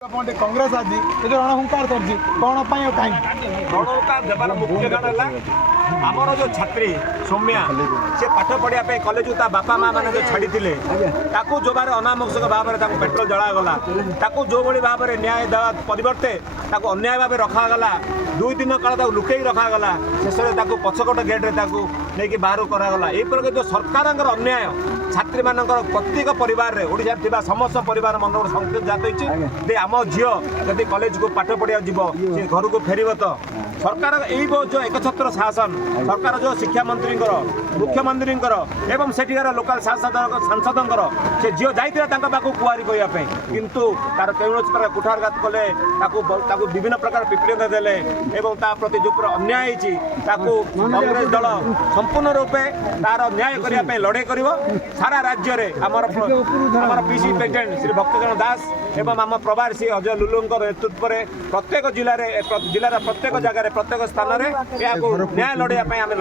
कांग्रेस आज रणहुंकार कर कौन कहीं रणहुंकार देवार मुख्य कारण है आमर जो छात्री सौम्या से पाठ पढ़ाई कॉलेज बापा माँ मैंने जो छाड़ी जो बारे अनावश्यक भाव में पेट्रोल जलागला जो भाई भाव में न्याय देवा परिवर्ते अन्याय भाव रखागला 2 दिन काल लुकई रखागला शेष में पछकट गेट्रे नहीं बाहर करागला यही जो सरकार अन्याय छात्री मान प्रत्येक परिवार ओडिशा समस्त परिवार मन गोटे संकेत जात होती आम झील जदि कॉलेज को पाठ पढ़ा जीव सी घर को फेर तो सरकार यही जो एकछत्र शासन सरकार जो शिक्षा मंत्री मुख्यमंत्री एवं सेठिकार लोकल सांसद से झील जाता कुआरी कहवाई किंतु तार कौन प्रकार कुठारघात कले विभिन्न प्रकार पिपीलिंग देले प्रति जो पूरा अन्याय कांग्रेस दल संपूर्ण रूपे तार न्याय करने लड़ाई कर सारा राज्य में आमर पीसी प्रेसिडेंट श्री भक्तचरण दास एवं आम प्रभारी श्री अजय लुलु नेतृत्व में प्रत्येक जिले जिलार प्रत्येक जगह प्रत्येक स्थान में न्याय लड़ाई